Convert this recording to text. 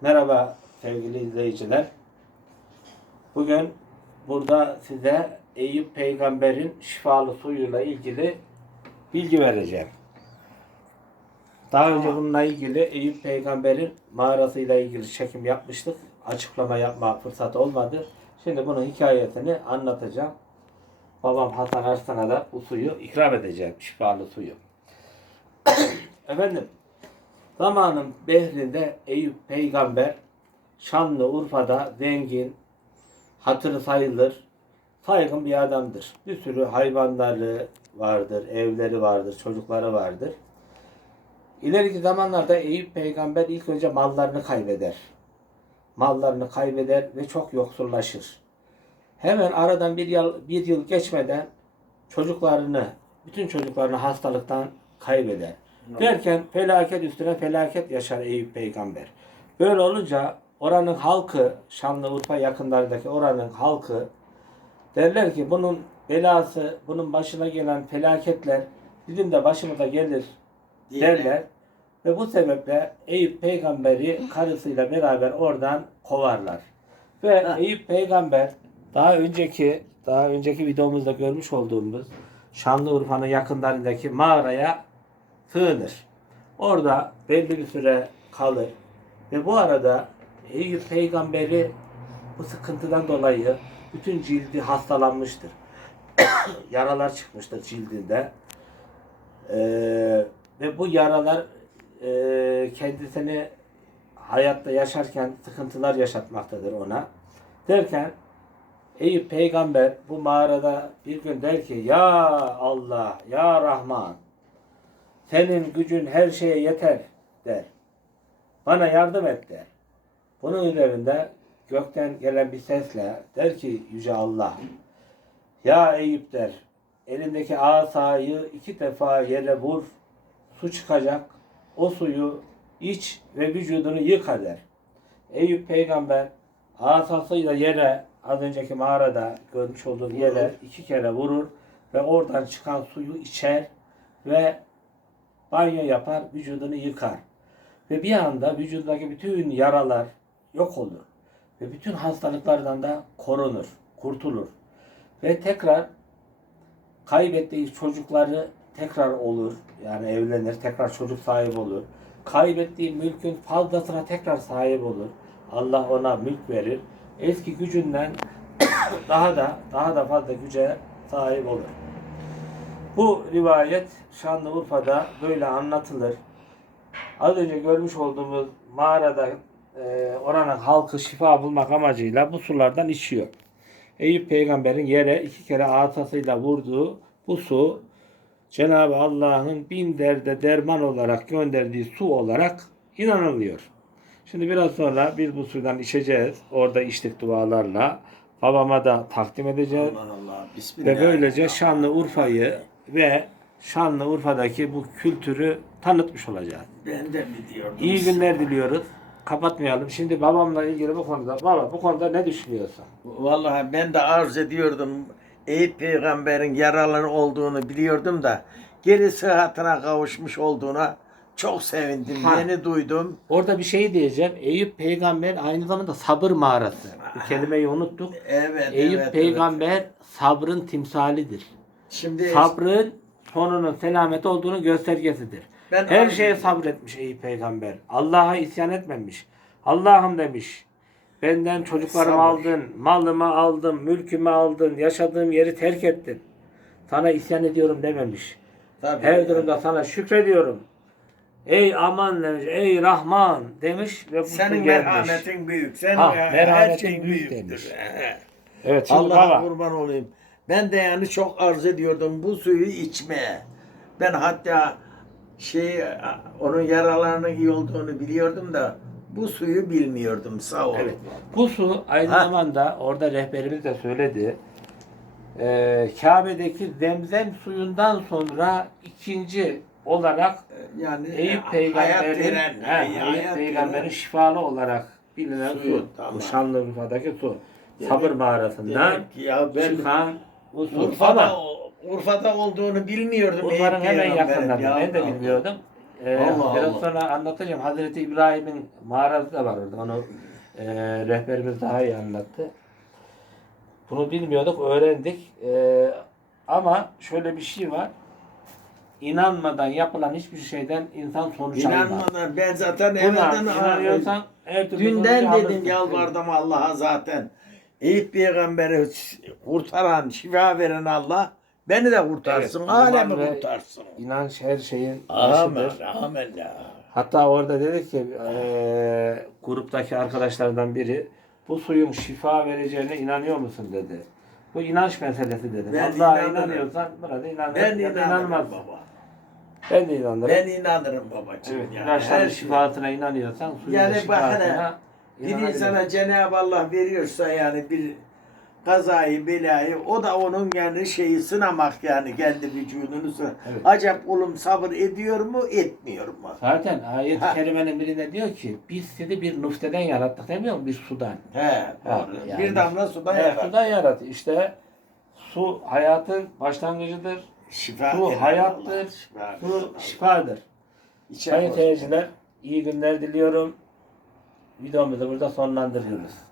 Merhaba sevgili izleyiciler. Bugün burada size Eyüp peygamberin şifalı suyuyla ilgili bilgi vereceğim. Daha önce bununla ilgili Eyüp peygamberin mağarasıyla ilgili çekim yapmıştık. Açıklama yapma fırsatı olmadı. Şimdi bunun hikayesini anlatacağım. Babam Hasan Arslan'a da bu suyu ikram edeceğim. Şifalı suyu. Efendim Zamanın behrinde Eyüp peygamber Şanlıurfa'da zengin, hatırı sayılır, saygın bir adamdır. Bir sürü hayvanları vardır, evleri vardır, çocukları vardır. İleriki zamanlarda Eyüp peygamber ilk önce mallarını kaybeder. Mallarını kaybeder ve çok yoksullaşır. Hemen aradan bir yıl, bir yıl geçmeden çocuklarını, bütün çocuklarını hastalıktan kaybeder. Derken felaket üstüne felaket yaşar Eyüp peygamber. Böyle olunca oranın halkı, Şanlıurfa yakınlarındaki oranın halkı derler ki bunun belası, bunun başına gelen felaketler bizim de başımıza gelir derler. Ve bu sebeple Eyüp peygamberi karısıyla beraber oradan kovarlar. Ve Ha. Eyüp peygamber daha önceki daha önceki videomuzda görmüş olduğumuz Şanlıurfa'nın yakınlarındaki mağaraya sığınır. Orada belli bir süre kalır. Ve bu arada Eyüp peygamberi bu sıkıntıdan dolayı bütün cildi hastalanmıştır. Yaralar çıkmıştır cildinde. Ee, ve bu yaralar e, kendisini hayatta yaşarken sıkıntılar yaşatmaktadır ona. Derken Eyüp peygamber bu mağarada bir gün der ki Ya Allah, Ya Rahman senin gücün her şeye yeter der. Bana yardım et der. Bunun üzerinde gökten gelen bir sesle der ki Yüce Allah Ya Eyüp der elindeki asayı iki defa yere vur su çıkacak o suyu iç ve vücudunu yıka der. Eyüp peygamber asasıyla yere az önceki mağarada görmüş olduğu yere iki kere vurur ve oradan çıkan suyu içer ve banyo yapar, vücudunu yıkar. Ve bir anda vücudundaki bütün yaralar yok olur. Ve bütün hastalıklardan da korunur, kurtulur. Ve tekrar kaybettiği çocukları tekrar olur. Yani evlenir, tekrar çocuk sahibi olur. Kaybettiği mülkün fazlasına tekrar sahip olur. Allah ona mülk verir. Eski gücünden daha da daha da fazla güce sahip olur. Bu rivayet Şanlıurfa'da böyle anlatılır. Az önce görmüş olduğumuz mağarada e, oranın halkı şifa bulmak amacıyla bu sulardan içiyor. Eyüp peygamberin yere iki kere atasıyla vurduğu bu su Cenab-ı Allah'ın bin derde derman olarak gönderdiği su olarak inanılıyor. Şimdi biraz sonra biz bu sudan içeceğiz. Orada içtik dualarla. Babama da takdim edeceğiz. Allah Allah. Bismillah. Ve böylece Şanlıurfa'yı ve Şanlıurfa'daki bu kültürü tanıtmış olacağız. Ben de biliyordum. İyi günler diliyoruz. Kapatmayalım. Şimdi babamla ilgili bu konuda, baba bu konuda ne düşünüyorsun? Vallahi ben de arz ediyordum. Eyüp peygamberin yaraları olduğunu biliyordum da geri sıhhatine kavuşmuş olduğuna çok sevindim. Ha. Yeni duydum. Orada bir şey diyeceğim. Eyüp peygamber aynı zamanda sabır mağarası. Bu kelimeyi unuttuk. Evet, Eyüp evet, peygamber sabrın timsalidir. Şimdi Sabrın sonunun selamet olduğunu göstergesidir. Ben Her arz şeye sabretmiş Eyüp peygamber. Allah'a isyan etmemiş. Allah'ım demiş. Benden çocuklarımı Sabır. aldın, malımı aldın, mülkümü aldın, yaşadığım yeri terk ettin. Sana isyan ediyorum dememiş. tabii, Her durumda sana şükrediyorum. Ey aman demiş, ey Rahman demiş ve bu senin gelmiş. merhametin büyük. Senin Ha, her merhametin şeyin büyük büyüktür. demiş. Evet şimdi Allah'a baba. kurban olayım. Ben de yani çok arz ediyordum bu suyu içmeye. Ben hatta şey onun yaralarının iyi olduğunu biliyordum da bu suyu bilmiyordum sağ ol. Evet. Bu su aynı Ha. zamanda orada rehberimiz de söyledi. Ee, Kabe'deki zemzem suyundan sonra ikinci olarak Yani Eyüp hayat peygamberin veren, he, Eyüp hayat peygamberin veren. şifalı olarak bilinen Suyu, su. tamam. Bu Şanlıurfa'daki su. Demek- Sabır mağarasından Demek ya ben çıkan su. Urfa'da Ama Urfa'da olduğunu bilmiyordum. Urfa'nın hemen yakınlarında. ya. Ben de bilmiyordum. Ee, Allah biraz Allah. sonra anlatacağım. Hazreti İbrahim'in mağarası da var orada. Onu e, rehberimiz daha iyi anlattı. Bunu bilmiyorduk, öğrendik. E, ama şöyle bir şey var. İnanmadan yapılan hiçbir şeyden insan sonuç almaz. İnanmadan ben zaten Buna evvelden inanıyorsan her türlü Dünden dedim yalvardım Allah'a zaten. Eyüp peygamberi kurtaran, şifa veren Allah beni de kurtarsın, Evet, alemi iman ve kurtarsın. İnanç her şeyin Amin, başıdır. amin. Hatta orada dedi ki e, gruptaki arkadaşlardan biri bu suyun şifa vereceğine inanıyor musun dedi. Bu inanç meselesi dedi. Ben Allah'a inanırım. inanıyorsan burada inan. Ben inanırım baba. Ben de inanırım. Ben inanırım babacığım. evet, yani. ilaçların Her şey. şifatına inanıyorsan suyun Yani da şifatına bakın Bir insana Cenab-ı Allah veriyorsa yani bir kazayı, belayı o da onun yani şeyi sınamak yani kendi vücudunu sınamak. Evet. Acaba kulum sabır ediyor mu, etmiyor mu? Zaten ayet-i kerimenin birinde diyor ki biz sizi bir nufteden yarattık demiyor mu? Bir sudan. He, doğru. yani- bir damla sudan Evet, yarar. sudan yarat. İşte su hayatın başlangıcıdır. Şifa Su hayattır. Allah, şifa Su şifadır. Sayın seyirciler iyi günler diliyorum. Videomuzu burada sonlandırıyoruz.